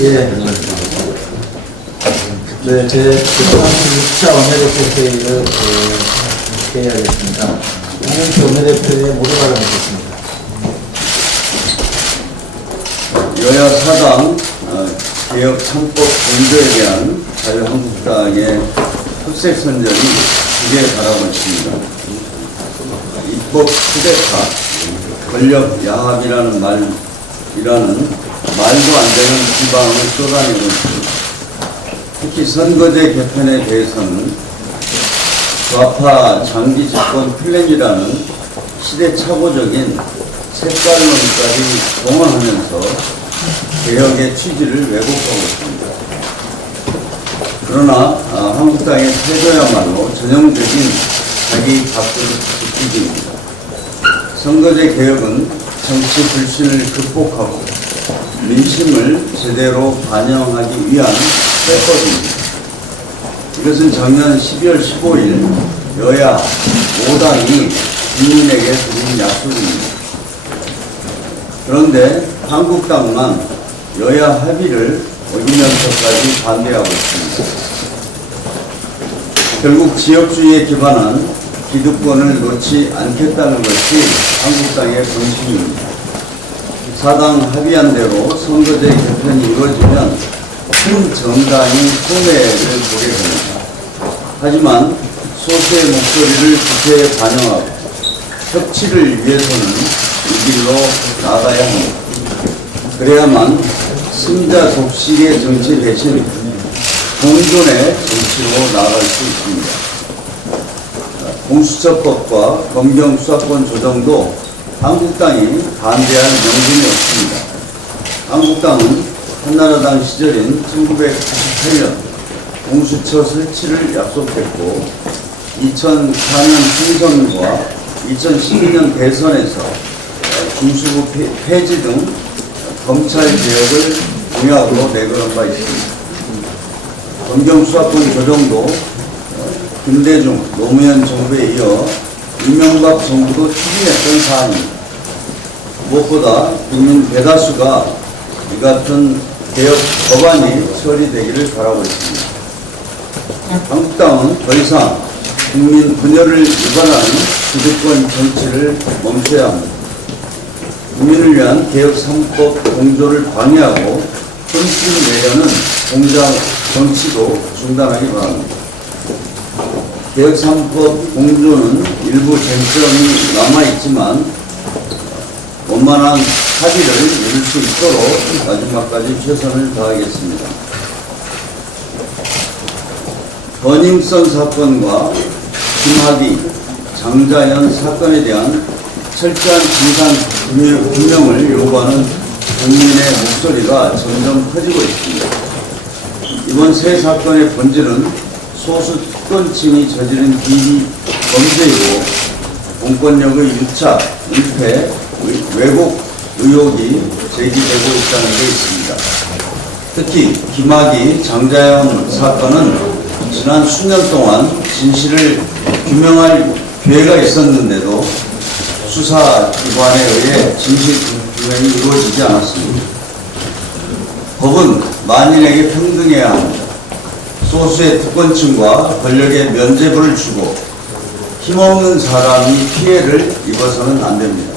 예. 네, 제 6차 원내대표 회의를 개회하겠습니다. 홍영표 원내대표의 모두 발언하겠습니다. 여야 사당 개혁 3법 공조에 대한 자유한국당의 흑색 선전이 크게 바라고 있습니다. 입법 후대파, 권력 야합이라는 말도 안 되는 비방을 쏟아내고 있습니다. 특히 선거제 개편에 대해서는 좌파 장기 집권 플랜이라는 시대착오적인 색깔론까지 동원하면서 개혁의 취지를 왜곡하고 있습니다. 그러나 한국당의 태도야말로 전형적인 자기 밥그릇 지키기입니다. 선거제 개혁은 정치 불신을 극복하고 민심을 제대로 반영하기 위한 해법입니다. 이것은 작년 12월 15일 여야 5당이 국민에게 드린 약속입니다. 그런데 한국당만 여야 합의를 어기면서까지 반대하고 있습니다. 결국 지역주의에 기반한 기득권을 놓지 않겠다는 것이 한국당의 정신입니다. 사당 합의한 대로 선거제 개편이 이루어지면 큰 정당이 손해를 보게 됩니다. 하지만 소수의 목소리를 국회에 반영하고 협치를 위해서는 이 길로 나가야 합니다. 그래야만 승자 독식의 정치 대신 공존의 정치로 나아갈 수 있습니다. 공수처법과 검경수사권 조정도 한국당이 반대할 명분이 없습니다. 한국당은 한나라당 시절인 1998년 공수처 설치를 약속했고 2004년 총선과 2012년 대선에서 중수부 폐지 등 검찰 개혁을 공약으로 내걸은 바 있습니다. 검경수사권 조정도 김대중, 노무현 정부에 이어 이명박 정부도 추진했던 사안입니다. 무엇보다 국민 대다수가 이 같은 개혁 법안이 처리되기를 바라고 있습니다. 한국당은 더 이상 국민 분열을 유발하는 기득권 정치를 멈춰야 합니다. 국민을 위한 개혁 3법 공조를 방해하고 흠집 내려는 공작 정치도 중단하기 바랍니다. 개혁 3법 공조는 일부 쟁점이 남아있지만 원만한 합의를 이룰 수 있도록 마지막까지 최선을 다하겠습니다. 버닝썬 사건과 김학의, 장자연 사건에 대한 철저한 진상 규명을 요구하는 국민의 목소리가 점점 커지고 있습니다. 이번 세 사건의 본질은 소수 특권층이 저지른 비리 범죄이고 공권력의 유착, 은폐, 왜곡 의혹이 제기되고 있다는 데 있습니다. 특히 김학의, 장자연 사건은 지난 수년 동안 진실을 규명할 기회가 있었는데도 수사기관에 의해 진실 규명이 이루어지지 않았습니다. 법은 만인에게 평등해야 합니다. 소수의 특권층과 권력에 면죄부를 주고 힘없는 사람이 피해를 입어서는 안 됩니다.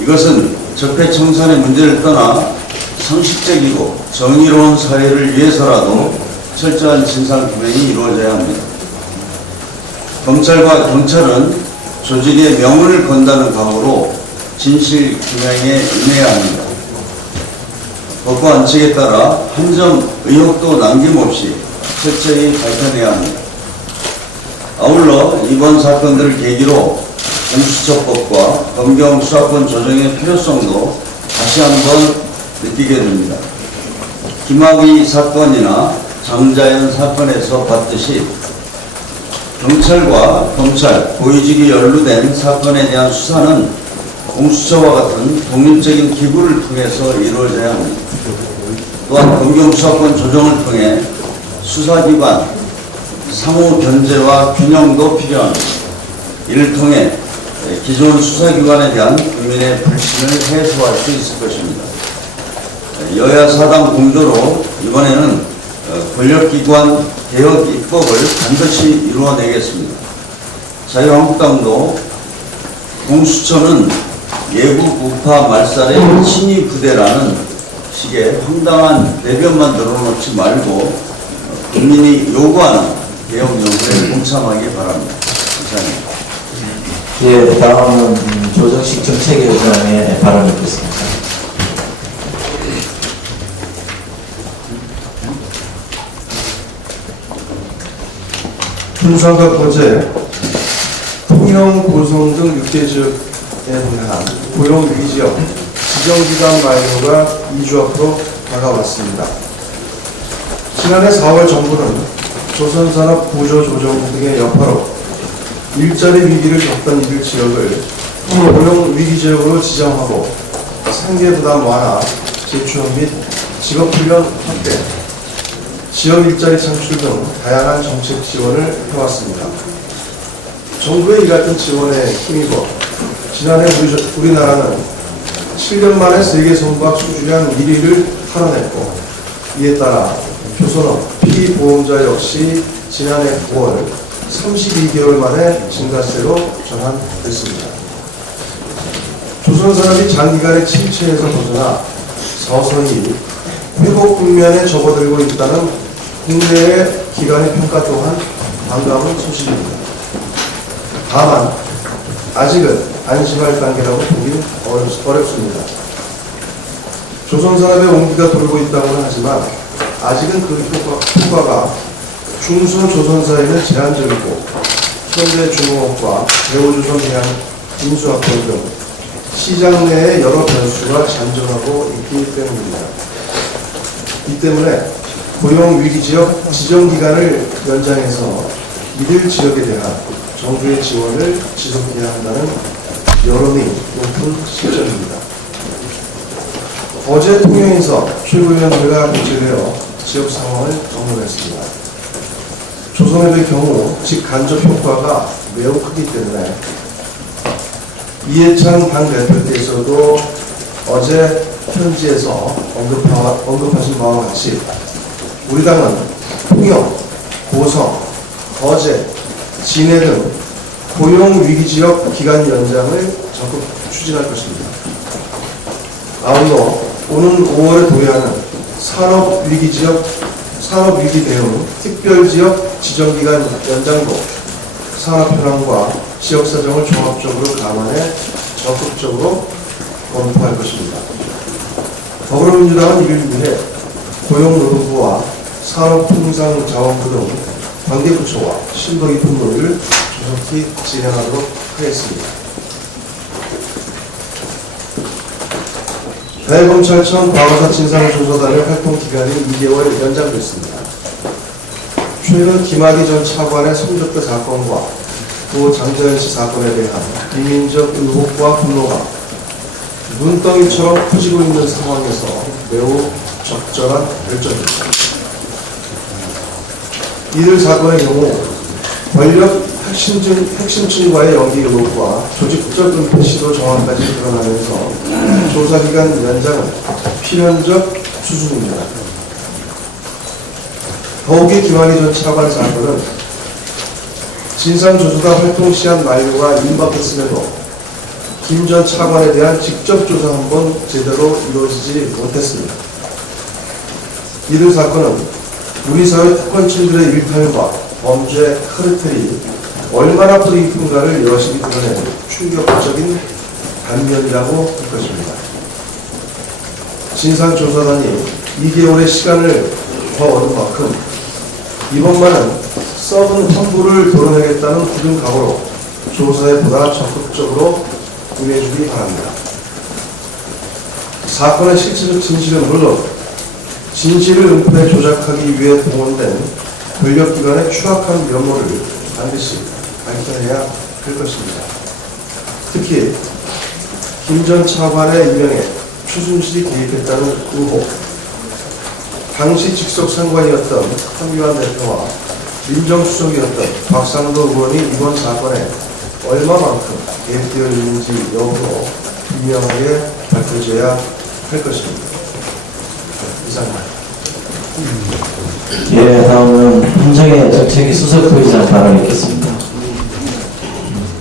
이것은 적폐청산의 문제를 떠나 상식적이고 정의로운 사회를 위해서라도 철저한 진상규명이 이루어져야 합니다. 검찰과 경찰은 조직의 명운을 건다는 각오로 진실 규명에 임해야 합니다. 법과 원칙에 따라 한 점 의혹도 남김없이 철저히 밝혀내야 합니다. 아울러 이번 사건들을 계기로 공수처법과 검경 수사권 조정의 필요성도 다시 한번 느끼게 됩니다. 김학의 사건이나 장자연 사건에서 봤듯이 경찰과 검찰, 고위직이 연루된 사건에 대한 수사는 공수처와 같은 독립적인 기구를 통해서 이루어져야 합니다. 또한 검경 수사권 조정을 통해 수사기관 상호 견제와 균형도 필요합니다. 이를 통해 기존 수사기관에 대한 국민의 불신을 해소할 수 있을 것입니다. 여야 사당 공조로 이번에는 권력기관 개혁 입법을 반드시 이루어내겠습니다. 자유한국당도 공수처는 예부 우파 말살의 친위 부대라는 식의 황당한 대변만 늘어놓지 말고 국민이 요구하는 개혁 요구에 동참하기 바랍니다. 감사합니다. 예, 다음은 조정식 정책위원장의 발언을 듣겠습니다. 군사과 거제, 통영, 고성 등 6개 지역에 대한 고용위기지역 지정기간 만료가 2주 앞으로 다가왔습니다. 지난해 4월 정부는 조선산업 구조조정부 등의 여파로 일자리 위기를 겪던 이들 지역을 고용위기지역으로 지정하고 생계부담 완화, 재취업 및 직업훈련 확대, 지역 일자리 창출 등 다양한 정책 지원을 해왔습니다. 정부의 이 같은 지원에 힘입어 지난해 우리나라는 7년 만에 세계 선박 수주량 1위를 탈환했고, 이에 따라 조선업 피보험자 역시 지난해 9월 32개월 만에 증가세로 전환됐습니다. 조선산업이 장기간의 침체에서 벗어나 서서히 회복 국면에 접어들고 있다는 국내의 기관의 평가 또한 반가운 소식입니다. 다만 아직은 안심할 단계라고 보기 어렵습니다. 조선산업의 온기가 돌고 있다고는 하지만 아직은 그 효과가 중소조선사에는 제한적이고 현대중공업과 대우조선해양 인수합병 등 시장 내의 여러 변수가 잔존하고 있기 때문입니다. 이 때문에 고용위기지역 지정기간을 연장해서 이들 지역에 대한 정부의 지원을 지속해야 한다는 여론이 높은 시점입니다. 어제 통영에서 최고위원회가 개최되어 지역 상황을 점검했습니다. 조선업의 경우 직간접 효과가 매우 크기 때문에 이해찬 당대표께서도 어제 편지에서 언급하신 바와 같이 우리 당은 통영, 고성, 거제, 진해 등 고용위기지역 기간 연장을 적극 추진할 것입니다. 아울러 오는 5월에 도래하는 산업위기 대응 특별지역 지정기간 연장도 산업현황과 지역사정을 종합적으로 감안해 적극적으로 검토할 것입니다. 더불어민주당은 이를 위해 고용노동부와 산업통상자원부 등 관계부처와 심도 깊은 논의를 조속히 진행하도록 하겠습니다. 대검찰청 과거사 진상조사단의 활동기간이 2개월 연장됐습니다. 최근 김학의 전 차관의 성접대 사건과 또 장자연 씨 사건에 대한 국민적 의혹과 분노가 눈덩이처럼 커지고 있는 상황에서 매우 적절한 결정입니다. 이들 사건의 경우 권력 핵심층과의 연기 의혹과 조직적 은폐 시도 정황까지 드러나면서 조사기간 연장은 필연적 수준입니다. 더욱이 김학의 전 차관 사건은 진상조사단 활동 시한 만료가 임박했음에도 김 전 차관에 대한 직접 조사 한 번 제대로 이루어지지 못했습니다. 이들 사건은 우리 사회 특권층들의 일탈과 범죄 카르텔이 얼마나 뿌리 깊은가를 여실히 드러낸 충격적인 단면이라고 할 것입니다. 진상조사단이 2개월의 시간을 더 얻은 만큼 이번만은 썩은 환부를 도려내겠다는 굳은 각오로 조사에 보다 적극적으로 임해주기 바랍니다. 사건의 실체적 진실은 물론 진실을 은폐 조작하기 위해 동원된 권력기관의 추악한 면모를 반드시 밝혀내야 할 것입니다. 특히 김 전 차관의 임명에 최순실이 개입했다는 의혹, 당시 직속 상관이었던 황교안 대표와 민정수석이었던 박상도 의원이 이번 사건에 얼마만큼 개입되어 있는지 여부로 분명하게 밝혀져야 할 것입니다. 이상입니다. 예, 다음은 한정혜 정책위 수석부의장 발언 있겠습니다.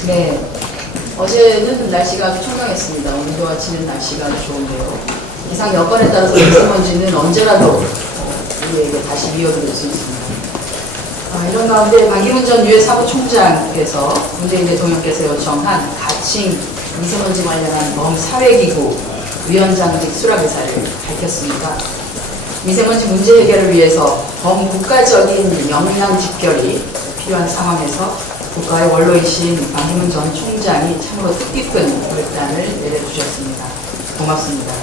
네, 어제는 날씨가 아주 청강했습니다. 오늘도 아침엔 날씨가 아주 좋은데요. 이상 여건에 따라서 미세먼지는 언제라도 우리에게 다시 위협이 될 수 있습니다. 이런 가운데 박기문 전 유해 사무총장께서 문재인 대통령께서 요청한 가칭 미세먼지 관련한 범사회기구 위원장직 수락 의사를 밝혔습니다. 미세먼지 문제 해결을 위해서 범국가적인 역량 집결이 필요한 상황에서 국가의 원로이신 박기문 전 총장이 참으로 뜻깊은 결단을 내려주셨습니다. 고맙습니다.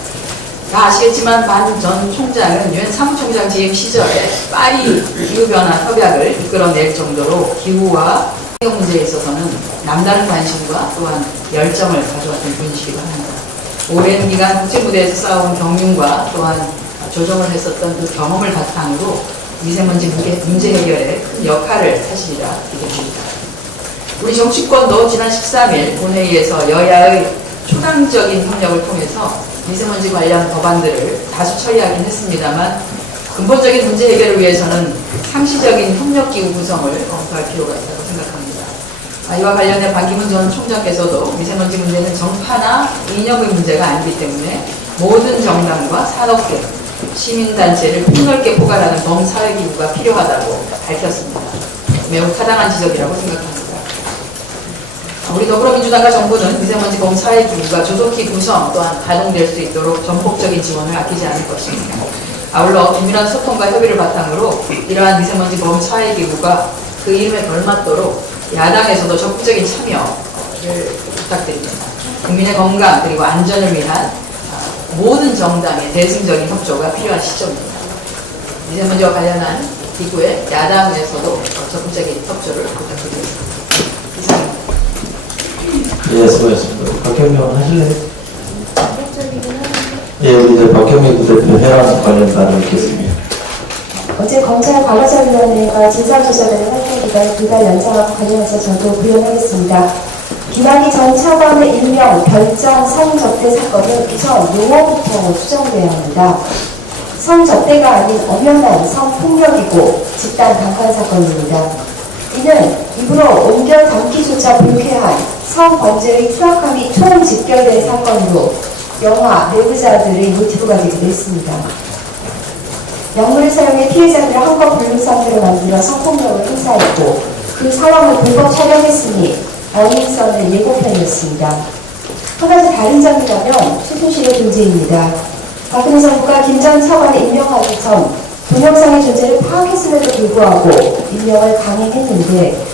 다 아시겠지만 반 전 총장은 유엔 사무총장 재임 시절에 파리 기후변화 협약을 이끌어낼 정도로 기후와 환경 문제에 있어서는 남다른 관심과 또한 열정을 가져왔던 분이시기도 합니다. 오랜 기간 국제무대에서 쌓아온 경륜과 또한 조정을 했었던 그 경험을 바탕으로 미세먼지 문제 해결에 큰 역할을 하시리라 기대됩니다. 우리 정치권도 지난 13일 본회의에서 여야의 초당적인 협력을 통해서 미세먼지 관련 법안들을 다수 처리하긴 했습니다만 근본적인 문제 해결을 위해서는 상시적인 협력기구 구성을 검토할 필요가 있다고 생각합니다. 이와 관련해 박기문 전 총장께서도 미세먼지 문제는 정파나 이념의 문제가 아니기 때문에 모든 정당과 산업계, 시민단체를 폭넓게 포괄하는 범사회기구가 필요하다고 밝혔습니다. 매우 타당한 지적이라고 생각합니다. 우리 더불어민주당과 정부는 미세먼지 범사회기구가 조속히 구성 또한 가동될 수 있도록 전폭적인 지원을 아끼지 않을 것입니다. 아울러 긴밀한 소통과 협의를 바탕으로 이러한 미세먼지 범사회기구가 그 이름에 걸맞도록 야당에서도 적극적인 참여를 부탁드립니다. 국민의 건강 그리고 안전을 위한 모든 정당의 대승적인 협조가 필요한 시점입니다. 미세먼지와 관련한 기구에 야당에서도 적극적인 협조를 부탁드리겠습니다. 이상입니다. 예, 수고하셨습니다. 박현명 하실래요? 예, 우리 이제 박현명 부대표 해양 관련 발언 있겠습니다. 어제 검찰 과거사위원회가 진상조사단의 활동기간 2달 연장하고 관련해서 저도 부연하겠습니다. 김학의 전 차관의 임명, 결정, 성접대 사건은 우선 용어부터 수정돼야 합니다. 성접대가 아닌 엄연한 성폭력이고 집단 강간 사건입니다. 이는 입으로 옮겨 담기조차 불쾌한 성범죄의 추악함이 총집결된 사건으로 영화 내부자들의 모티브가 되기도 했습니다. 약물을 사용해 피해자들을 한껏 불능 상태로 만들어 성폭력을 행사했고 그 상황을 불법 촬영했으니 어인선의 예고편이었습니다. 한 가지 다른 점이라면 최순실의 존재입니다. 박근혜 정부가 김 전 차관을 임명하기 전 동영상의 존재를 파악했음에도 불구하고 임명을 강행했는데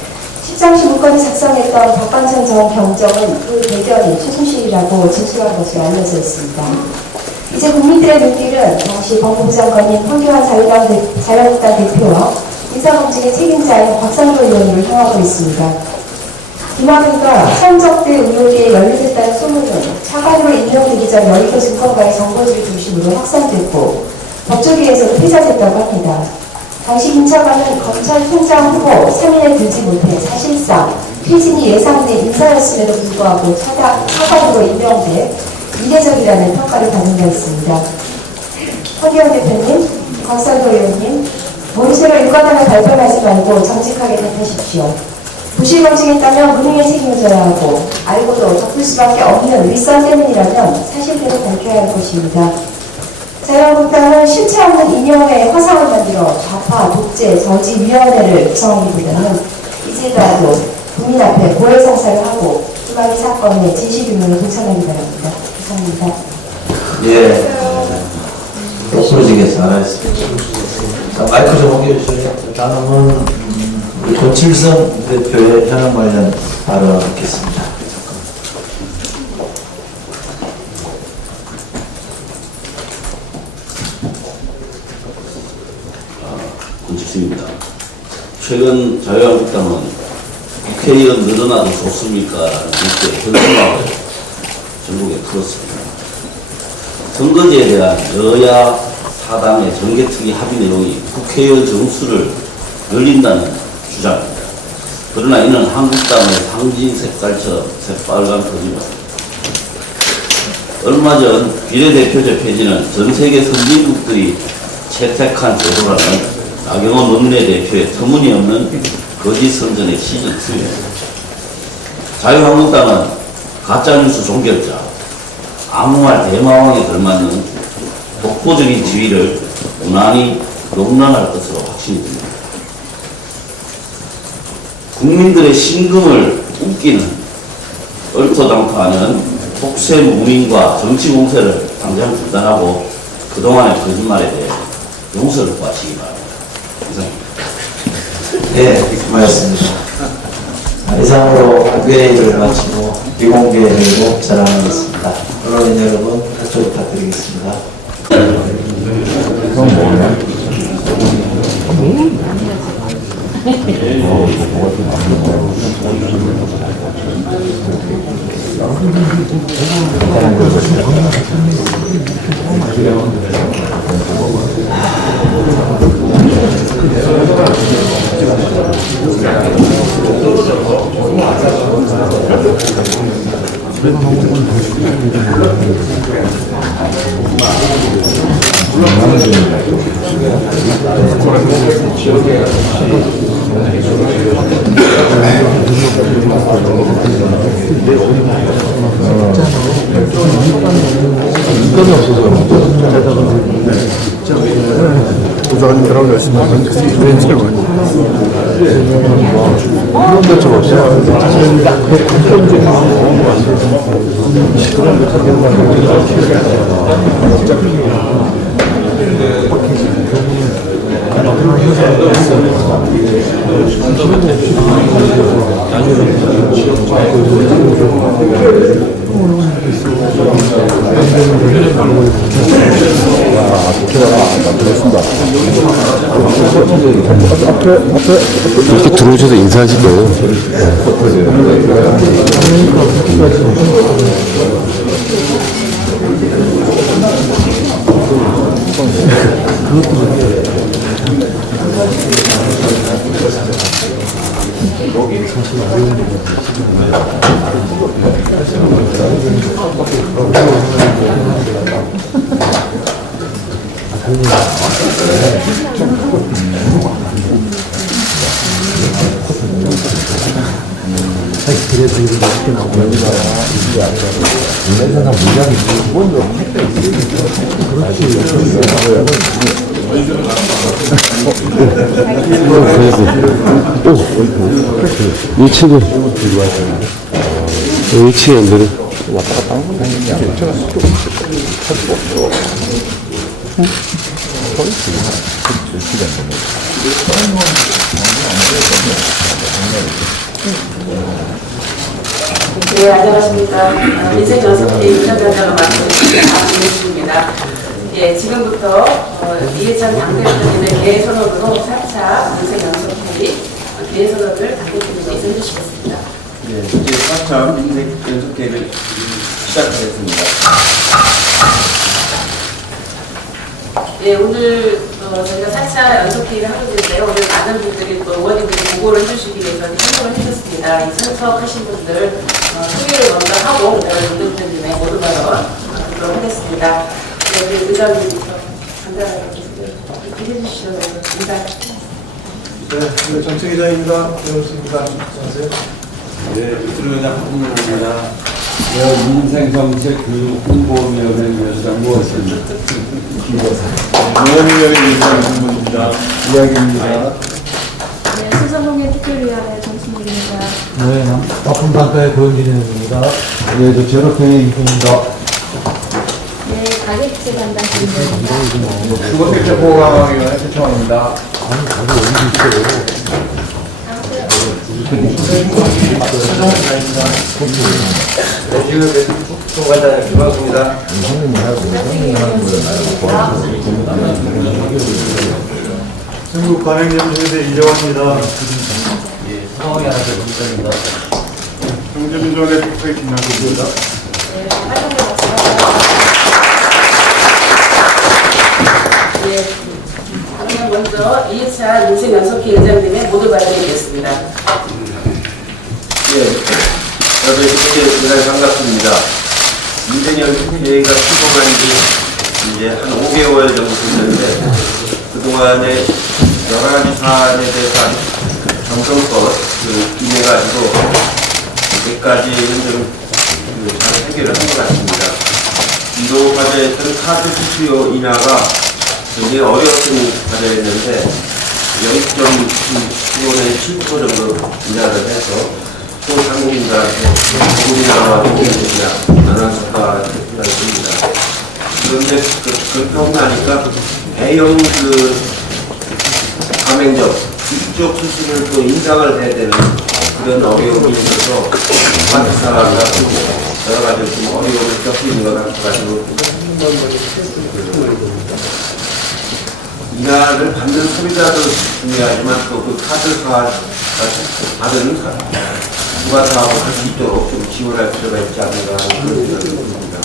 십장시 문건을 작성했던 박관천 전 경정은 그 배경이 최순실이라고 진술한 것으로 알려져 있습니다. 이제 국민들의 눈길은 당시 법무부 장관인 황교안 자유한국당 대표와 인사검증의 책임자인 박상도 의원으로 향하고 있습니다. 김학의가 성접대 의혹에 연루됐다는 소문은 차관으로 임명되기 전 여의도 증권가의 정보지를 중심으로 확산됐고 법조계에서도 회자됐다고 합니다. 당시 김 차관은 검찰총장 후보 3인에 들지 못해 사실상 퇴진이 예상된 인사였음에도 불구하고 차관으로 임명돼 이례적이라는 평가를 받은 바 있습니다. 황교안 대표님, 박상도 의원님, 머릿수로 일관함을 발표하지 말고 정직하게 답하십시오. 부실검증했다면 은행에 책임을 져야 하고 알고도 덮을 수밖에 없는 윗선 때문이라면 사실대로 밝혀야 할 것입니다. 자유한국당은 실체 없는 이념의 화상을 만들어 좌파, 독재, 저지위원회를 구성하기보다는 이제라도 국민 앞에 고해성사를 하고 김학의 사건의 진실규명을 도착하기 바랍니다. 감사합니다. 예. 똑부러지게 잘하셨습니다. 자, 마이크 좀 옮겨주세요. 다음은 우리 권칠성 대표의 현안 관련 발언 듣겠습니다. 권칠성입니다. 최근 자유한국당은 국회의원 늘어나도 좋습니까? 이렇게 현수막을 전국에 풀었습니다. 선거제에 대한 여야 사당의 정개특위 합의 내용이 국회의원 정수를 늘린다는 주장입니다. 그러나 이는 한국당의 상징 색깔처럼 새빨간 거짓말입니다. 얼마 전 비례대표제 폐지는 전 세계 선진국들이 채택한 제도라는 나경원 원내대표의 터무니없는 거짓 선전의 시즌2입니다. 자유한국당은 가짜뉴스 종결자, 아무 말 대마왕에 걸맞는 독보적인 지위를 무난히 용납할 것으로 확신이 듭니다. 국민들의 신금을 웃기는 얼토당토하는 독세 무민과 정치 공세를 당장 중단하고 그동안의 거짓말에 대해 용서를 구하시기 바랍니다. 이상입니다. 네, 고맙습니다. 자, 이상으로 공개회의를 마치고 비공개회의로 전환하겠습니다. 언론인 여러분, 협조 부탁드리겠습니다. 부장님들하고 열심히 하면 주변을 그런 것좀 없어요. 이렇게 들어오셔서 인사하실 거예요. 그래서 이거 맛있게 나오고 여기가 이게 아니라 내가 무장이 먼저 그렇지. 이 책을 이 책이 안 되네. 왔다 갔다 하는 건 당연히 안 돼. 네, 안녕하십니까. 인생 연습회의 운전단장을 맡은 박민수입니다. 예, 지금부터 이해찬 당대표님의 개선언으로 4차 인생 연습회의 개선언을 당대표님께서 해주시겠습니다. 네, 이제 4차 인생 연습회의를 시작하겠습니다. 예, 오늘 저희가 4차 연습회의를 하고 있는데요. 오늘 많은 분들이 또 의원님들이 보고를 해주시기 위해서 참석을 해주셨습니다. 이 참석하신 분들 소개를 먼저 하고 윤대표님의 모두 발언 듣도록 하겠습니다. 네, 우리 의장님부터 간단하게 해주시죠. 인사. 네, 정책위자입니다. 배우십니다. 안녕하세요. 네, 유튜브 의장 박문호입니다. 민생정책 교육 홍보위원회 위원장 무엇입니다. 이야기입니다. 네, 수성공예 특별위원회 정순일입니다. 네, 바쁜 단가의 고영진입니다. 네, 저 제로페이 이분입니다. 네, 가계부채 담당 김입니다. 주거택지 보호강화위원회 최청원입니다. 아니, 가게 어디 있어요? 총괄단장 김광수입니다. 중국 관행연수대 이재환입니다. 경제민주원의 특별 김남국입니다. 네, 활동에 박수. 네, 그러면 먼저 2차 민생연석회 의장님의 모두 발언이겠습니다. 예, 저도 이렇게 대단히 반갑습니다. 민생연석회가 출범한 지 이제 한 5개월 정도 됐는데 그동안에 여러 가지 사안에 대해서 정성껏 임해가지고 몇 가지는 잘 해결을 한 것 같습니다. 이도 과제했던 카드 수수료 인하가 굉장히 어려웠던 과제였는데 0.15에 7% 정도 인하를 해서 또 상공인들한테 고민하고 도움이나 여러 효과가 있습니다. 그런데 그렇게 하고 나니까 대형 가맹점 이쪽 수수료를 또 인상을 해야 되는 그런 어려움이 있어서 관사가 여러 가지 좀 어려움을 겪고 있는 것 같아가지고 인하를 받는 소비자도 중요하지만 또 그 카드사 받은 부가사업을 할 수 있도록 좀 지원할 필요가 있지 않는가 하는 그런 생각이 듭니다.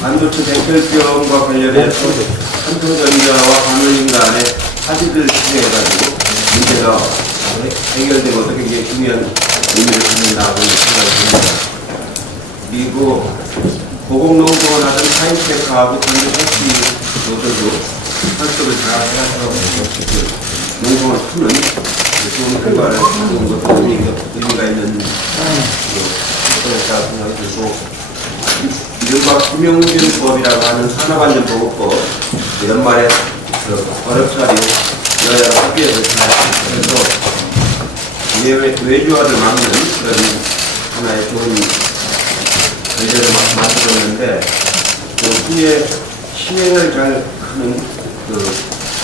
반도체 대결점과 관련해서 삼성전자와 반올림 간의 합의를 실행해가지고 문제가 해결되고 굉장히 중요한 의미를 갖는다고 생각이 듭니다. 그리고 고공농성을 하던 타임테크하고 전기택시노들도 활동을 잘 해서 농성을 푸는 좋은 결과를 가져온 것도 의미가 있는 것이라고 생각이 들고 이른바 금융지능법이라고 하는 산업안전보호법 연말에 어렵사리 여야 합의를 잘 해서 외주화를 막는 그런 하나의 좋은 의제를 만들었는데 그 후에 시행을 잘 하는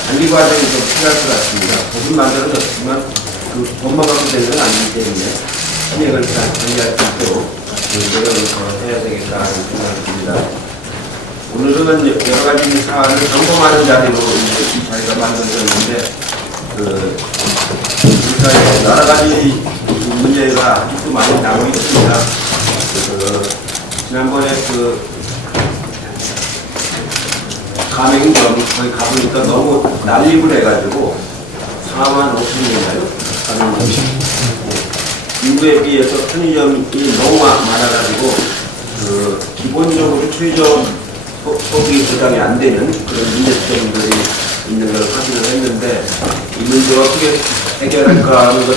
단기 과정이 좀 필요할 것 같습니다. 법은 만들어졌지만 그 법만 갖고 되는 건 아니기 때문에 시행을 잘 관리할 수 있도록 노력을 더 해야 되겠다는 생각이 듭니다. 오늘은 여러 가지 사안을 점검하는 자리로 이 자리가 만들어졌는데 우리사회에 여러 가지 문제가 아직도 많이 나오고 있습니다. 지난번에 가맹점 거기 가보니까 너무 난립을 해가지고 4만 5천이나요? 인구에 비해서 편의점이 너무 많아가지고 기본적으로 최저 소비 보장이 안 되는 그런 문제점들이 있는 걸 확인을 했는데 이 문제를 어떻게 해결할까 하는 것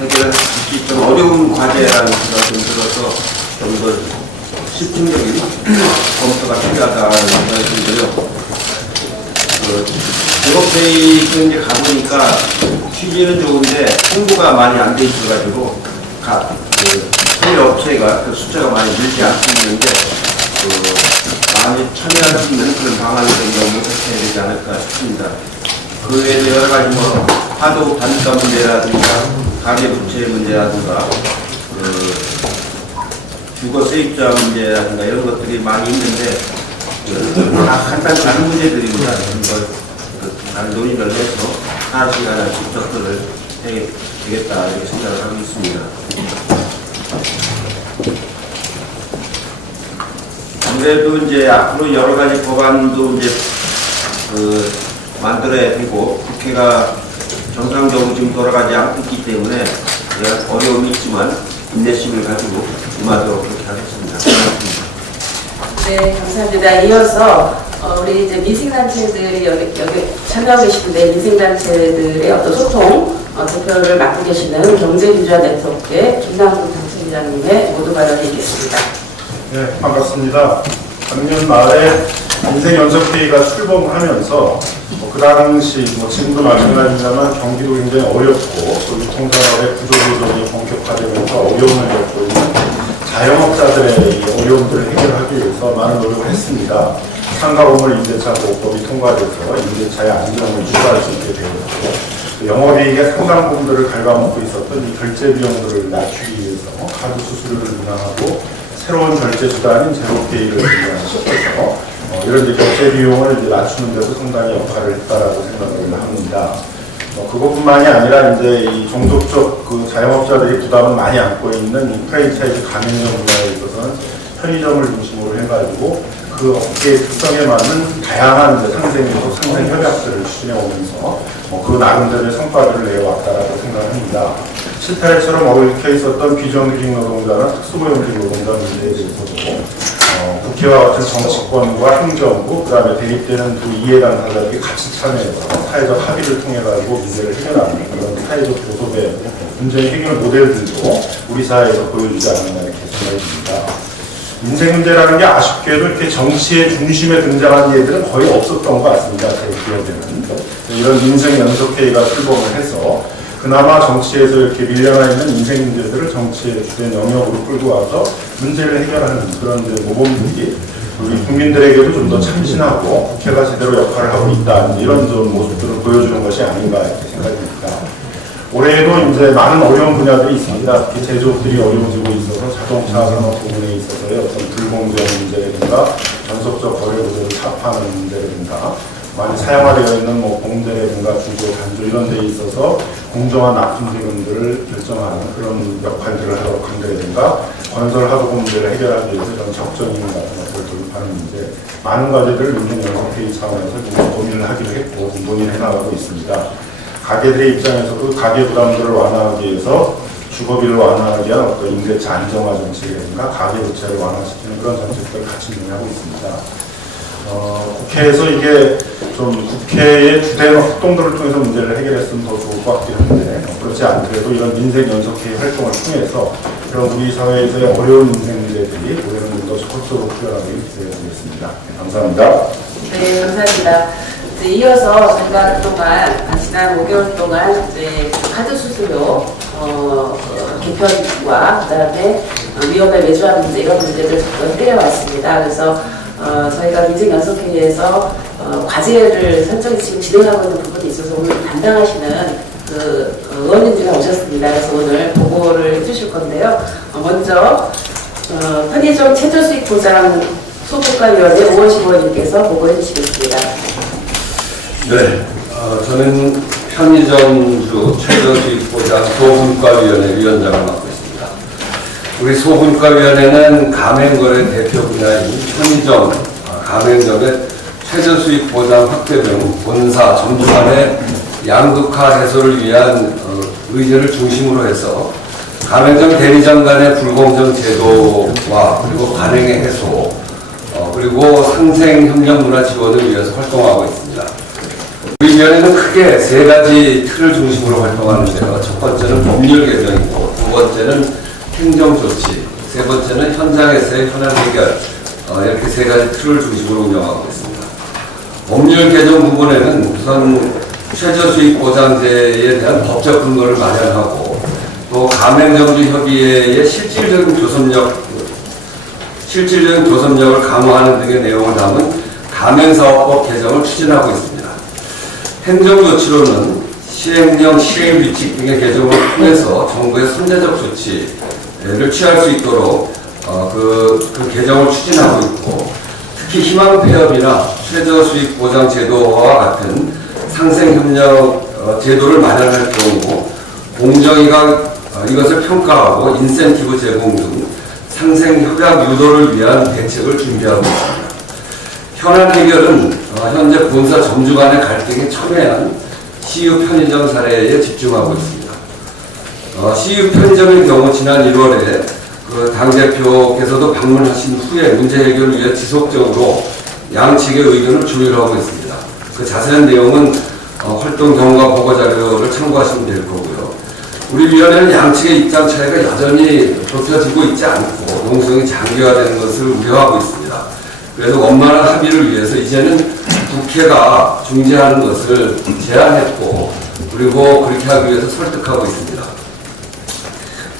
해결할 수 있기 좀 어려운 과제라는 생각이 좀 들어서 좀 더 집중적인 검토가 필요하다는 생각이 들고요. 제로페이 이제 가보니까 취지는 좋은데 홍보가 많이 안 돼 있어가지고 해외 업체가 그 숫자가 많이 늘지 않고 있는데 많이 참여할 수 있는 그런 방안을 좀 모색해야 되지 않을까 싶습니다. 그 외에도 여러 가지 파도 단가 문제라든가 가계부채 문제라든가 주거 세입자 문제라든가 이런 것들이 많이 있는데 다 간단히 다른 문제들입니다. 이걸 다른 논의를 해서 하나씩 접근을 해야 되겠다 이렇게 생각을 하고 있습니다. 아무래도 이제 앞으로 여러 가지 법안도 이제 만들어야 되고 국회가 정상적으로 지금 돌아가지 않고 있기 때문에 어려움이 있지만 인내심을 가지고 임하도록 그렇게 하겠습니다. 네, 감사합니다. 이어서 우리 이제 민생단체들이 여기 참여하고 계시는데 민생단체들의 어떤 소통 대표를 맡고 계시는 경제비주화 네트워크의 김남국 당선인 본부장님의 모두 발언이 있겠습니다. 네, 반갑습니다. 작년 말에 인생연석회의가 출범하면서 그 당시 지금도 마찬가지지만 경기도 굉장히 어렵고 또 유통산업의 구조조정이 본격화되면서 어려움을 겪고 있는 자영업자들의 이 어려움들을 해결하기 위해서 많은 노력을 했습니다. 상가건물 임대차 보호법이 통과돼서 임대차의 안정을 유지할 수 있게 되었고 영업이익의 상당 부분들을 갉아먹고 있었던 이 결제 비용들을 낮추기 위해서 카드 수수료를 인하하고 새로운 결제 수단인 제로페이를 시켜서 이런 결제 비용을 낮추는 데도 상당히 역할을 했다라고 생각을 합니다. 그것뿐만이 아니라 이제 이 종속적 그 자영업자들이 부담을 많이 안고 있는 이 프랜차이즈 가맹점 분야에 있어서는 편의점을 중심으로 해가지고 그 업계의 특성에 맞는 다양한 상생 협약들을 추진해 오면서 그 나름대로의 성과들을 내어왔다라고 생각합니다. 실타래처럼 얽혀 있었던 비정규직 노동자나 특수고용직 노동자 문제에 대해서도 국회와 같은 정치권과 행정부, 그 다음에 대립되는 두 이해 당사자들이 같이 참여해서 사회적 합의를 통해 가지고 문제를 해결하는 그런 사회적 교섭의 문제 해결 모델들도 우리 사회에서 보여주지 않는다 이렇게 생각이 듭니다. 인생 문제라는 게 아쉽게도 이렇게 정치의 중심에 등장한 예들은 거의 없었던 것 같습니다. 제 기억에는. 이런 인생 연석회의가 출범을 해서 그나마 정치에서 이렇게 밀려나 있는 인생 문제들을 정치의 주된 영역으로 끌고 와서 문제를 해결하는 그런 모범들이 우리 국민들에게도 좀 더 참신하고 국회가 제대로 역할을 하고 있다 이런 좀 모습들을 보여주는 것이 아닌가 이렇게 생각됩니다. 올해에도 이제 많은 어려운 분야들이 있습니다. 특히 제조업들이 어려워지고 있어서 자동차 산업 부분에 있어서의 어떤 불공정 문제라든가 전속적 거래 구조를 타파하는 문제라든가 많이 사용화되어 있는 공제라든가 주조, 단조 이런 데 있어서 공정한 납품 기능들을 결정하는 그런 역할들을 하도록 한다든가 건설 하도급 문제를 해결하기 위해서 이런 적정임 같은 것들을 도입하는 문제 많은 과제들을 인생연석회의 차원에서 좀 고민을 하기로 했고 논의를 해나가고 있습니다. 가게들의 입장에서도 가계 부담들을 완화하기 위해서 주거비를 완화하기 위한 어떤 임대차 안정화 정책이라든가 가계 부채를 완화시키는 그런 정책들을 같이 논의하고 있습니다. 국회에서 이게 좀 국회의 주된 활동들을 통해서 문제를 해결했으면 더 좋을 것 같긴 한데 그렇지 않더라도 이런 인생연석회의 활동을 통해서 그런 우리 사회에서의 어려운 인생 문제들이 올해는 좀 더 적극적으로 풀어나가길 기대해보겠습니다. 감사합니다. 네, 감사합니다. 이어서 저희가 그동안 지난 5개월 동안 이제 카드 수수료 개편과 그다음에 위험에 매주하는 문제 이런 문제를 해결해왔습니다. 그래서 저희가 민생연석회의에서 과제를 설정이 지금 진행하고 있는 부분이 있어서 오늘 담당하시는 그 의원님들이 오셨습니다. 그래서 오늘 보고를 해주실 건데요. 먼저 편의점 최저수익 보장 소분과위원회 오원식 의원님께서 보고해 주시겠습니다. 네, 저는 편의점주 최저수익보장 소분과위원회 위원장을 맡고 있습니다. 우리 소분과위원회는 가맹거래 대표 분야인 편의점, 가맹점의 최저수익보장 확대 등 본사, 점주 간의 양극화 해소를 위한 의제를 중심으로 해서 가맹점 대리점 간의 불공정 제도와 그리고 관행의 해소, 그리고 상생협력 문화 지원을 위해서 활동하고 있습니다. 우리 위원회는 크게 세 가지 틀을 중심으로 활동하는데요. 첫 번째는 법률 개정이고, 두 번째는 행정조치, 세 번째는 현장에서의 현안 해결, 이렇게 세 가지 틀을 중심으로 운영하고 있습니다. 법률 개정 부분에는 우선 최저수익보장제에 대한 법적 근거를 마련하고 또 가맹점주 협의회의 실질적인 교섭력을 강화하는 등의 내용을 담은 가맹사업법 개정을 추진하고 있습니다. 행정조치로는 시행령, 시행규칙 등의 개정을 통해서 정부의 선제적 조치를 취할 수 있도록 그 개정을 추진하고 있고, 특히 희망폐업이나 최저수익보장제도와 같은 상생협력 제도를 마련할 경우 공정위가 이것을 평가하고 인센티브 제공 등 상생협약 유도를 위한 대책을 준비하고 있습니다. 현안 해결은 현재 본사 점주 간의 갈등에 첨예한 CU 편의점 사례에 집중하고 있습니다. CU 편의점의 경우 지난 1월에 그 당대표께서도 방문하신 후에 문제 해결을 위해 지속적으로 양측의 의견을 조율하고 있습니다. 그 자세한 내용은 활동 경과 보고 자료를 참고하시면 될 거고요. 우리 위원회는 양측의 입장 차이가 여전히 좁혀지고 있지 않고 농성이 장기화되는 것을 우려하고 있습니다. 그래서 원만한 합의를 위해서 이제는 국회가 중재하는 것을 제안했고 그리고 그렇게 하기 위해서 설득하고 있습니다.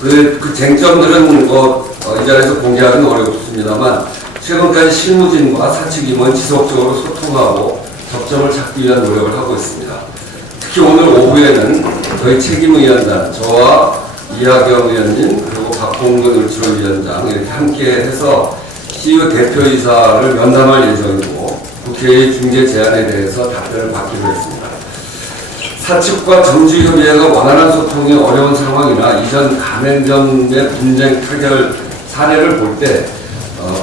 그 쟁점들은 이 자리에서 공개하기는 어렵습니다만 최근까지 실무진과 사측 임원 지속적으로 소통하고 접점을 찾기 위한 노력을 하고 있습니다. 특히 오늘 오후에는 저희 책임위원단, 저와 이하경 의원님 그리고 박홍근 을지로위원장 이렇게 함께 해서 CU 대표이사를 면담할 예정이고 국회의 중재 제안에 대해서 답변을 받기로 했습니다. 사측과 정주협의회가 원활한 소통이 어려운 상황이나 이전 가맹점의 분쟁 타결 사례를 볼 때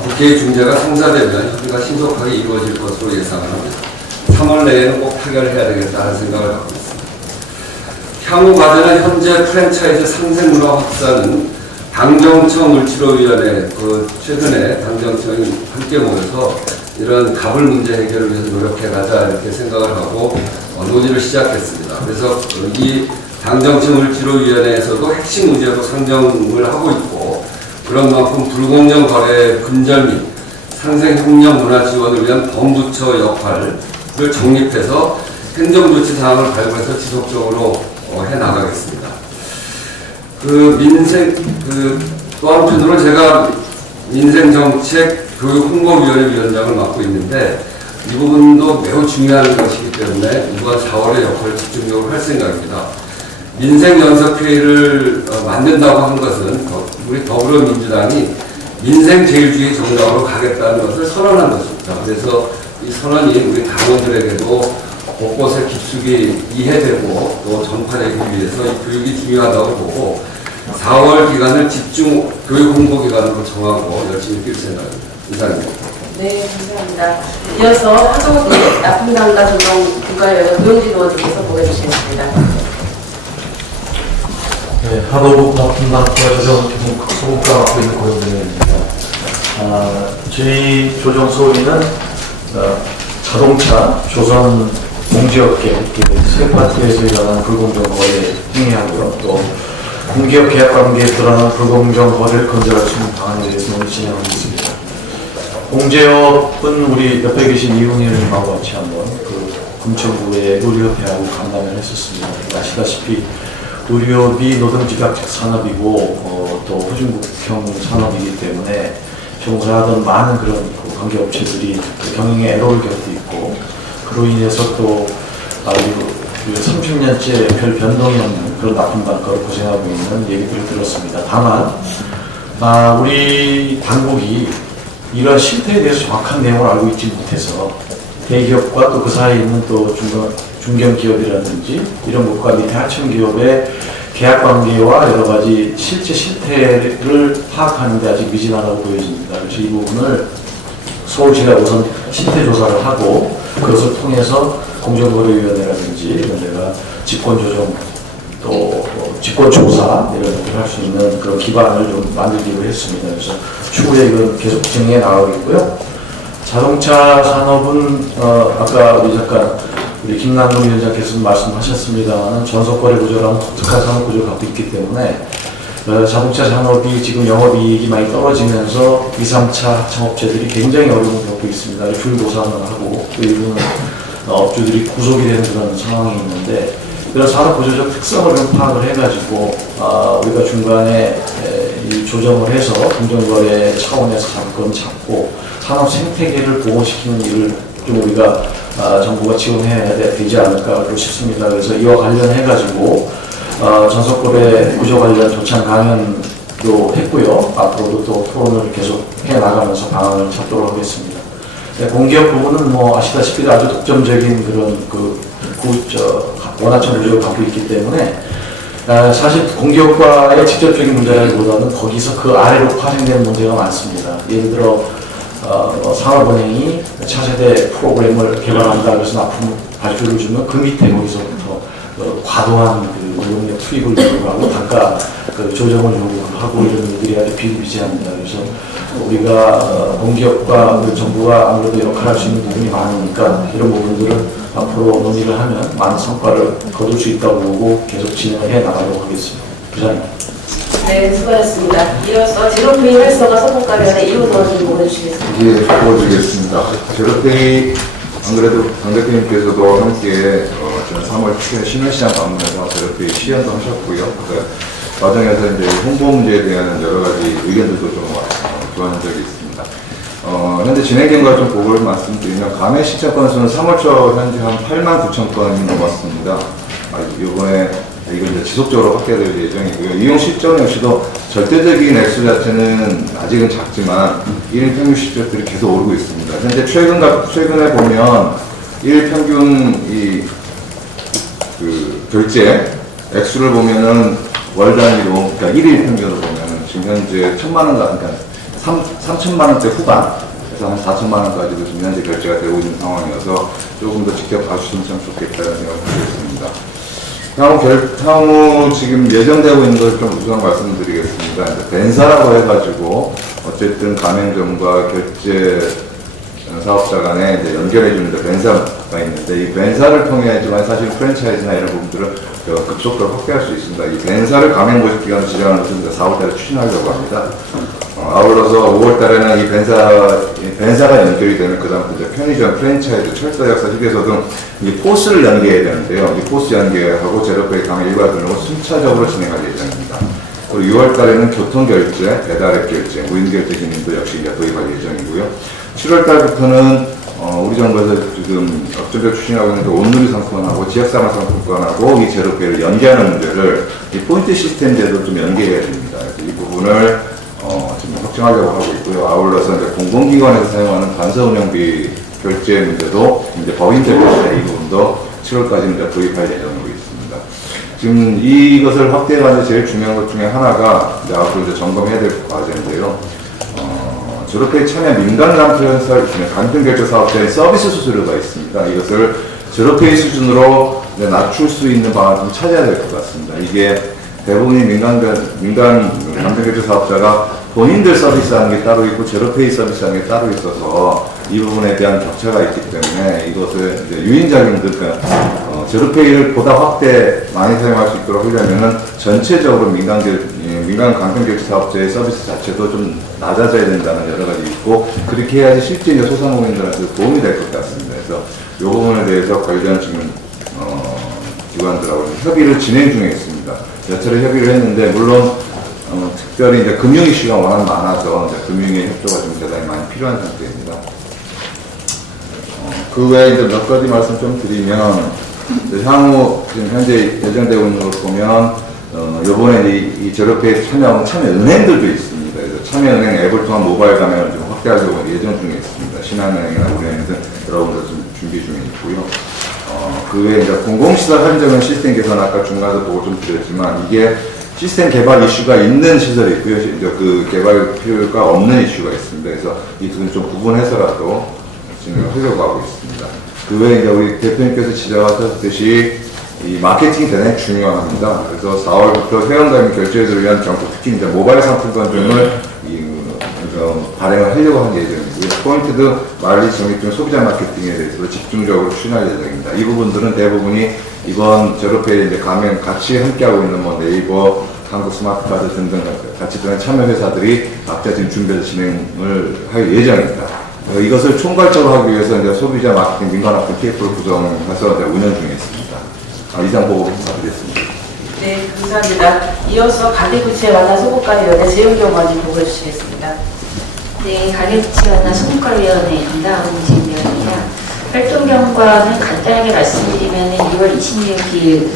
국회의 중재가 성사되면 협의가 신속하게 이루어질 것으로 예상을 합니다. 3월 내에는 꼭 타결해야 되겠다는 생각을 갖고 있습니다. 향후 과제는 현재 프랜차이즈 상생문화 확산은 당정청 을지로위원회 최근에 당정청이 함께 모여서 이런 가불 문제 해결을 위해서 노력해가자 이렇게 생각을 하고 논의를 시작했습니다. 그래서 이 당정청 을지로위원회에서도 핵심 문제로 상정을 하고 있고 그런 만큼 불공정 거래 근절 및 상생협력 문화 지원을 위한 범부처 역할을 정립해서 행정조치 사항을 발굴해서 지속적으로 해나가겠습니다. 또 한편으로 제가 민생정책 교육홍보위원회 위원장을 맡고 있는데 이 부분도 매우 중요한 것이기 때문에 이번 4월에 역할을 집중적으로 할 생각입니다. 민생연석회의를 만든다고 한 것은 우리 더불어민주당이 민생제일주의 정당으로 가겠다는 것을 선언한 것입니다. 그래서 이 선언이 우리 당원들에게도 곳곳에 깊숙이 이해되고 또 전파되기 위해서 이 교육이 중요하다고 보고 4월 기간을 집중 교육 홍보 기간으로 정하고 열심히 뛸 생각입니다. 이상입니다. 네, 감사합니다. 이어서 하동기 납품당과 조정 국가위원회 고용진 의원님께서 보내주시겠습니다. 네, 하도국 납품당과 조정 소국가 맡고 있는 고용진입니다. 저희 조정 소위는 자동차, 조선 공기업계 세 파트에서 일어나는 불공정 거래 행위하고요. 또 공기업 계약 관계에 드러나는 불공정 거래를 건절할 수 있는 방안에 대해서 논의 진행하고 있습니다. 공제업은 우리 옆에 계신 이훈희 의원님하고 같이 한번 금천구의 의료협회하고 간담회를 했었습니다. 아시다시피 의료비 노동집약적 산업이고 또 후진국형 산업이기 때문에 종사하던 많은 그런 관계업체들이 경영에 애로를 겪고 있고 그로 인해서 또 아주 30년째 별 변동이 없는 그런 납품 단가로 고생하고 있는 얘기들을 들었습니다. 다만 우리 당국이 이런 실태에 대해서 정확한 내용을 알고 있지 못해서 대기업과 또 그 사이에 있는 또 중견기업이라든지 이런 것과 밑에 하청기업의 계약관계와 여러 가지 실제 실태를 파악하는 데 아직 미진하다고 보여집니다. 그래서 이 부분을 서울시가 우선 실태조사를 하고 그것을 통해서 공정거래위원회라든지 이런 데가 직권조정 또 직권조사 이런 것들을 할 수 있는 그런 기반을 좀 만들기로 했습니다. 그래서 추후에 이건 계속 진행해 나가겠고요. 자동차 산업은 아까 우리 김남국 위원장께서 말씀하셨습니다만 전속거래 구조라는 독특한 산업 구조를 갖고 있기 때문에 자동차 산업이 지금 영업이익이 많이 떨어지면서 2, 3차 창업체들이 굉장히 어려움을 겪고 있습니다. 불보상을 하고 또 일부는 업주들이 구속이 되는 그런 상황이 있는데 그런 산업 구조적 특성을 좀 파악을 해가지고 우리가 중간에 이 조정을 해서 공정거래 차원에서 잡건 잡고 산업 생태계를 보호시키는 일을 좀 우리가 정부가 지원해야 되지 않을까 싶습니다. 그래서 이와 관련해가지고 전속거래 구조 관련 조찬 강연도 했고요. 앞으로도 또 토론을 계속 해나가면서 방안을 찾도록 하겠습니다. 네, 공기업 부분은 아시다시피 아주 독점적인 그런 원화청 구조를 갖고 있기 때문에 사실 공기업과의 직접적인 문제라기보다는 거기서 그 아래로 파생되는 문제가 많습니다. 예를 들어 산업은행이 차세대 프로그램을 개발한다 그래서 납품 발주를 주면 그 밑에 거기서부터 과도한 노동력 투입을 요구하고 단가 조정을 요구하고 이런 일들이 아주 비일비재합니다. 그래서 우리가 공기업과 정부가 아무래도 역할을 할 수 있는 부분이 많으니까 이런 부분들은 앞으로 논의를 하면 많은 성과를 거둘 수 있다고 보고 계속 진행을 해 나가도록 하겠습니다. 부장님. 네, 수고하셨습니다. 이어서 제로페이 활성화 소통관련해 이호 의원님 보내주시겠습니다. 예, 보여드리겠습니다. 제로페이 안 그래도 강 대표님께서도 함께 지난 3월 초에 신흥시장 방문해서 제로페이 시연도 하셨고요. 그 과정에서 이제 홍보 문제에 대한 여러 가지 의견들도 좀 교환한 적이 있습니다. 현재 진행 경과 좀 보고를 말씀드리면 감해 신청 건수는 3월 초 현재 한 8만 9천 건이 넘었습니다. 이번에 이건 이제 지속적으로 확대될 예정이고요. 이용 실적 역시도 절대적인 액수 자체는 아직은 작지만 1일 평균 실적들이 계속 오르고 있습니다. 현재 최근에 보면 1일 평균 결제 액수를 보면은 월 단위로, 그러니까 1일 평균으로 보면은 지금 현재 1,000만 원, 그러니까 3천만 원대 후반에서 한 4천만 원까지도 지금 현재 결제가 되고 있는 상황이어서 조금 더 지켜봐주시면 참 좋겠다는 생각을 하고 있습니다. 향후 지금 예정되고 있는 것을 좀 우선 말씀드리겠습니다. 벤사라고 해가지고 어쨌든 가맹점과 결제 사업자 간에 이제 연결해주는데 벤사가 있는데 이 벤사를 통해야지만 사실 프랜차이즈나 이런 부분들을 급속도로 확대할 수 있습니다. 이 벤사를 가맹모집 기간을 지정하는 것은 4월달에 추진하려고 합니다. 아울러서 5월달에는 이 벤사가 연결이 되면 그 다음 이제 편의점, 프랜차이즈, 철도역사, 휴게소 등 이 포스를 연계해야 되는데요. 이 포스 연계하고 제로페이 가맹 일과 등으로 순차적으로 진행할 예정입니다. 그리고 6월달에는 교통결제, 배달앱 결제, 무인결제 기능도 역시 이제 도입할 예정이고요. 7월달부터는 우리 정부에서 지금 업종별 추진하고 있는 온누리 상품권하고 지역사랑 상품권하고 이 제로페이를 연계하는 문제를 이 포인트 시스템제도 좀 연계해야 됩니다. 그래서 이 부분을 지금 확정하려고 하고 있고요. 아울러서 이제 공공기관에서 사용하는 단서 운영비 결제 문제도 이제 법인세 결제 이 부분도 7월까지 이제 도입할 예정으로 있습니다. 지금 이것을 확대해가는 제일 중요한 것 중에 하나가 이제 앞으로 이제 점검해야 될 과제인데요. 제로페이 참여 민간 간편결제 사업자의 서비스 수수료가 있습니다. 이것을 제로페이 수준으로 낮출 수 있는 방안을 좀 찾아야 될 것 같습니다. 이게 대부분이 민간 간편결제 사업자가 본인들 서비스하는 게 따로 있고 제로페이 서비스하는 게 따로 있어서 이 부분에 대한 격차가 있기 때문에 이것을 이제 유인작용들, 그러니까 제로페이를 보다 많이 사용할 수 있도록 하려면은 전체적으로 민간 간편결제 사업자의 서비스 자체도 좀 낮아져야 된다는 여러 가지 있고 그렇게 해야지 실제 이제 소상공인들한테 도움이 될 것 같습니다. 그래서 이 부분에 대해서 관련 지금 기관들하고 협의를 진행 중에 있습니다. 몇 차례 협의를 했는데 물론 특별히 이제 금융 이슈가 워낙 많아서 이제 금융의 협조가 좀 대단히 많이 필요한 상태입니다. 그 외에 이제 몇 가지 말씀 좀 드리면 향후 지금 현재 예정되고 있는 걸 보면 요번에 이 제로페이 참여하는 참여은행들도 있습니다. 그래서 참여은행 앱을 통한 모바일 가맹을 좀 확대하려고 예정 중에 있습니다. 신한은행이나 우리은행 등 여러분들 좀 준비 중에 있고요. 그 외에 이제 공공시설 할인적인 시스템 개선 아까 중간에서 보고 좀 드렸지만 이게 시스템 개발 이슈가 있는 시설이 있고요. 이제 그 개발 필요가 없는 이슈가 있습니다. 그래서 이 두 분 좀 구분해서라도 진행을 하려고 하고 있습니다. 그 외에 이제 우리 대표님께서 지적하셨듯이 이 마케팅이 대단히 중요합니다. 그래서 4월부터 회원가입 결제를 위한 정책, 특히 이제 모바일 상품권 등을 발행을 하려고 하는 예정이고요. 포인트드 마일리지 적립 등 소비자 마케팅에 대해서 집중적으로 추진할 예정입니다. 이 부분들은 대부분이 이번 제로페이 이제 가맹 같이 함께하고 있는 네이버, 한국 스마트카드 등등 같이 들어간 참여 회사들이 각자 지금 준비해서 진행을 할 예정입니다. 이것을 총괄적으로 하기 위해서 이제 소비자 마케팅 민관학교 TF를 구성해서 운영 중에 있습니다. 이상 보고 부탁드리겠습니다. 네, 감사합니다. 이어서 가계부채 완화 소급관리위원회 재용경 의원님 보고해 주시겠습니다. 네, 가계부채 완화 소급관리위원회 담당하고 재용경입니다. 활동 경과는 간단하게 말씀드리면 2월 26일에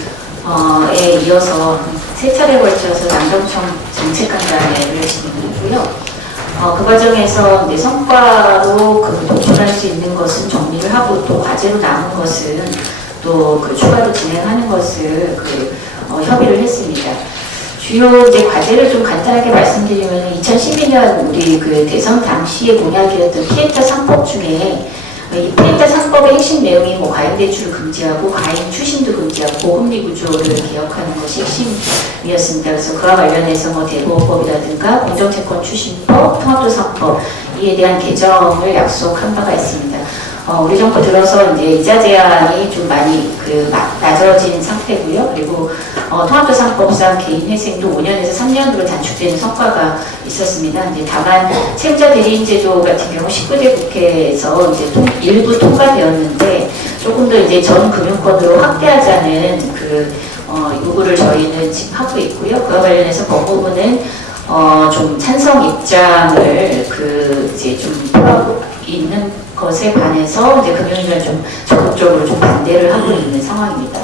이어서 세 차례에 걸쳐서 남정청 정책간담회를 진행했고요. 그 과정에서 이제 성과로 도출할 수 있는 것은 정리를 하고 또 과제로 남은 것은 또 추가로 진행하는 것을 협의를 했습니다. 주요 이제 과제를 좀 간단하게 말씀드리면 2012년 우리 대선 당시에 공약이었던 피해자 3법 중에 이 피해자 3법의 핵심 내용이 과잉 대출을 금지하고 과잉 추심도 금지하고 고금리 구조를 개혁하는 것이 핵심이었습니다. 그래서 그와 관련해서 대보호법이라든가 공정채권 추심법, 통합도상법 이에 대한 개정을 약속한 바가 있습니다. 우리 정부 들어서 이제 이자 제한이 좀 많이 낮아진 상태고요. 그리고 통합조상법상 개인 회생도 5년에서 3년으로 단축되는 성과가 있었습니다. 이제 다만 채무자 대리인제도 같은 경우 19대 국회에서 이제 일부 통과되었는데 조금 더 이제 전 금융권으로 확대하자는 요구를 저희는 지금 하고 있고요. 그와 관련해서 법무부는 좀 찬성 입장을 이제 좀 하고 있는 것에 반해서 이제 금융위가 좀 적극적으로 좀 반대를 하고 있는 상황입니다.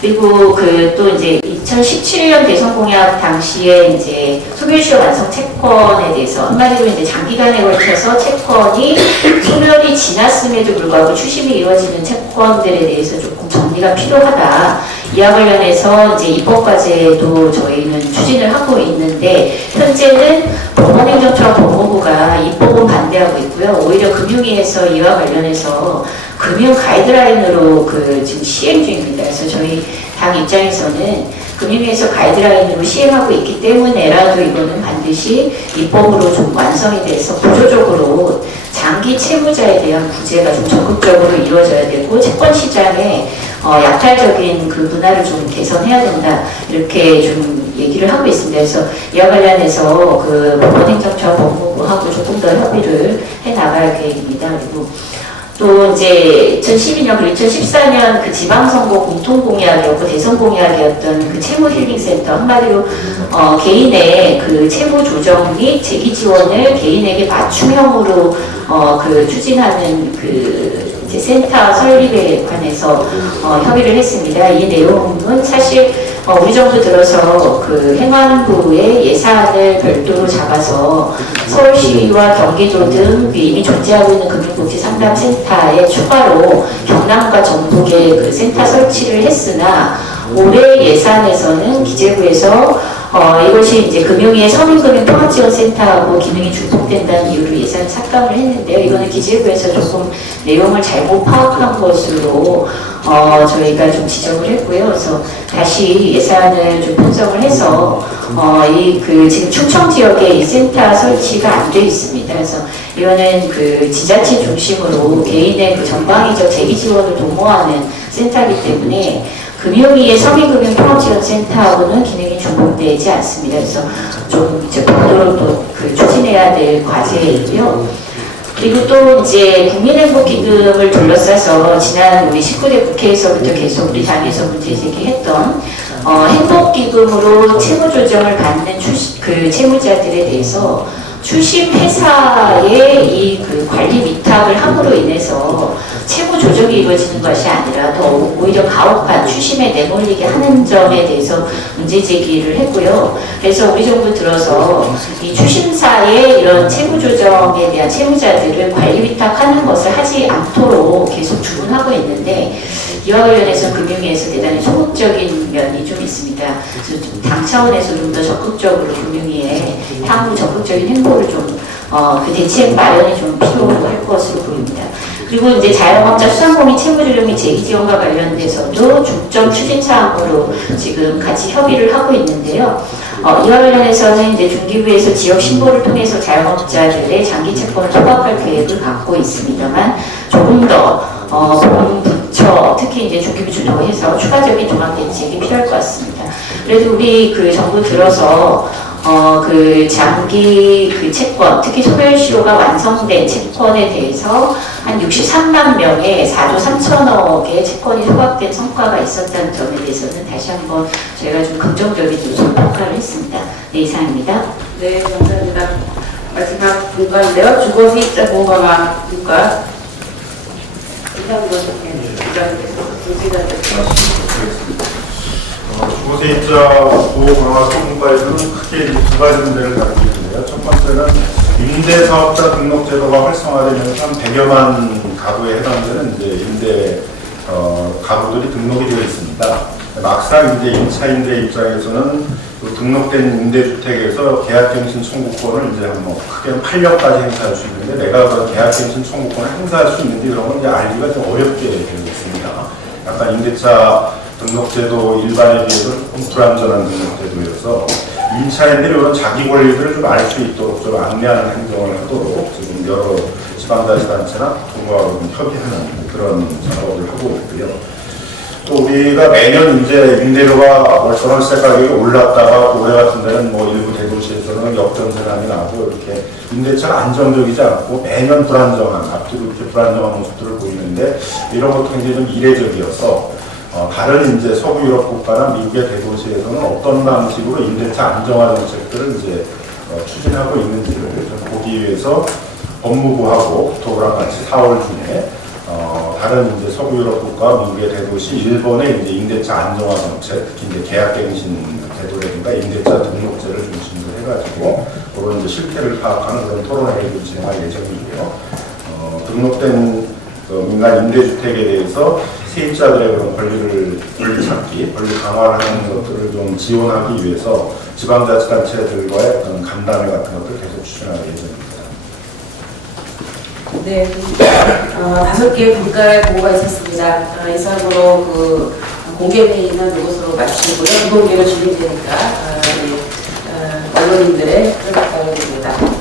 그리고 또 이제 2017년 대선 공약 당시에 이제 소멸시효 완성 채권에 대해서 한마디로 이제 장기간에 걸쳐서 채권이 소멸이 지났음에도 불구하고 추심이 이루어지는 채권들에 대해서 조금 정리가 필요하다. 이와 관련해서 이제 입법과제도 저희는 추진을 하고 있는데 현재는 법원행정처와 법무부가 입법은 반대하고 있고요. 오히려 금융위에서 이와 관련해서 금융 가이드라인으로 지금 시행 중입니다. 그래서 저희 당 입장에서는 금융위에서 가이드라인으로 시행하고 있기 때문에라도 이거는 반드시 입법으로 좀 완성이 돼서 구조적으로 장기 채무자에 대한 구제가 좀 적극적으로 이루어져야 되고 채권 시장에 약탈적인 문화를 좀 개선해야 된다 이렇게 좀 얘기를 하고 있습니다. 그래서 이와 관련해서 법원행정처 법무부하고 조금 더 협의를 해 나갈 계획입니다. 그리고 또 이제 2012년 그리고 2014년 지방선거 공통공약이었고 대선 공약이었던 채무 힐링센터 한마디로 개인의 채무 조정 및 재기 지원을 개인에게 맞춤형으로 추진하는 이제 센터 설립에 관해서 협의를 했습니다. 이 내용은 사실 우리 정부 들어서 행안부의 예산을 별도로 잡아서 서울시와 경기도 등 이미 존재하고 있는 금융복지 상담센터에 추가로 경남과 전북에 센터 설치를 했으나 올해 예산에서는 기재부에서 이것이 이제 금융위의 서민금융 통합지원센터하고 기능이 중복된다는 이유로 예산 삭감을 했는데요. 이거는 기재부에서 조금 내용을 잘못 파악한 것으로 저희가 좀 지적을 했고요. 그래서 다시 예산을 좀 편성을 해서 지금 충청 지역에 이 센터 설치가 안 돼 있습니다. 그래서 이거는 지자체 중심으로 개인의 전방위적 재기 지원을 도모하는 센터이기 때문에 금융위의 서민금융 통합지원센터하고는 기능이 중복되지 않습니다. 그래서 좀 이제 별도로 또 추진해야 될 과제이고요. 그리고 또 이제 국민행복기금을 둘러싸서 지난 우리 19대 국회에서부터 계속 우리 당에서 문제 제기했던 행복기금으로 채무조정을 받는 채무자들에 대해서 추심 회사의 이 관리 위탁을 함으로 인해서 채무 조정이 이루어지는 것이 아니라 더 오히려 가혹한 추심에 내몰리게 하는 점에 대해서 문제 제기를 했고요. 그래서 우리 정부 들어서 이 추심사의 이런 채무 조정에 대한 채무자들을 관리 위탁하는 것을 하지 않도록 계속 주문하고 있는데 이와 관련해서 금융위에서 대단히 소극적인 면이 좀 있습니다. 그래서 좀 당 차원에서 좀 더 적극적으로 금융위에 향후 적극적인 행보를 좀 대책 마련이 좀 필요할 것으로 보입니다. 그리고 이제 자영업자 수상공인 채무조정 및 재기지원과 관련돼서도 중점 추진 사항으로 지금 같이 협의를 하고 있는데요. 이와 관련해서는 이제 중기부에서 지역 신고를 통해서 자영업자들의 장기 채권을 통합할 계획을 갖고 있습니다만 조금 더 부처 특히 이제 중기부 주도해서 추가적인 종합 대책이 필요할 것 같습니다. 그래도 우리 정부 들어서 장기 채권, 특히 소멸시효가 완성된 채권에 대해서 한 63만 명의 4조 3천억의 채권이 소각된 성과가 있었다는 점에 대해서는 다시 한번 저희가 좀 긍정적인 요소를 평가를 했습니다. 네, 이상입니다. 네, 감사합니다. 마지막 분과인데요. 주거세입자 보호가 분과 주거세입자 보호 강화 소분과에서는 크게 두 가지 문제를 가지고 있는데요. 첫 번째는 임대사업자 등록 제도가 활성화되면서 한 100여만 가구에 해당되는 이제 임대 가구들이 등록이 되어 있습니다. 막상 이제 임차 임대 입장에서는 등록된 임대주택에서 계약갱신 청구권을 이제 크게 한 8년까지 행사할 수 있는데 내가 그런 계약갱신 청구권을 행사할 수 있는지 이런 건 이제 알기가 좀 어렵게 되어 있습니다. 약간 임대차 등록제도 일반에 비해서 조금 불안전한 등록제도여서 임차인들이 이런 자기 권리들을 좀 알 수 있도록 좀 안내하는 행정을 하도록 지금 여러 지방자치단체나 통과하고 협의하는 그런 작업을 하고 있고요. 또 우리가 매년 이제 임대료가 월세 가격이 올랐다가 올해 같은 데는 뭐 일부 대도시에서는 역전세난이 나고 이렇게 임대차가 안정적이지 않고 매년 불안정한, 앞뒤로 이렇게 불안정한 모습들을 보이는데 이런 것도 굉장히 좀 이례적이어서 다른 이제 서구 유럽 국가나 미국의 대도시에서는 어떤 방식으로 임대차 안정화 정책들을 이제 추진하고 있는지를 좀 보기 위해서 법무부하고 국토부랑 같이 4월 중에 다른 이제 서구 유럽 국가, 미국의 대도시, 일본의 이제 임대차 안정화 정책, 특히 이제 계약갱신 제도라든가 임대차 등록제를 중심으로 해가지고 그런 이제 실태를 파악하는 그런 토론회를 진행할 예정이고요. 등록된 민간 임대주택에 대해서 세입자들의 그런 권리 찾기, 권리 강화를 하는 것들을 좀 지원하기 위해서 지방자치단체들과의 그런 간담회 같은 것들을 계속 추진할 예정입니다. 네, 5개의 분과의 보고가 있었습니다. 이상으로 그 공개회의는 이것으로 마치고요. 이공개로 진행되니까 언론인들의 협박 바랍니다.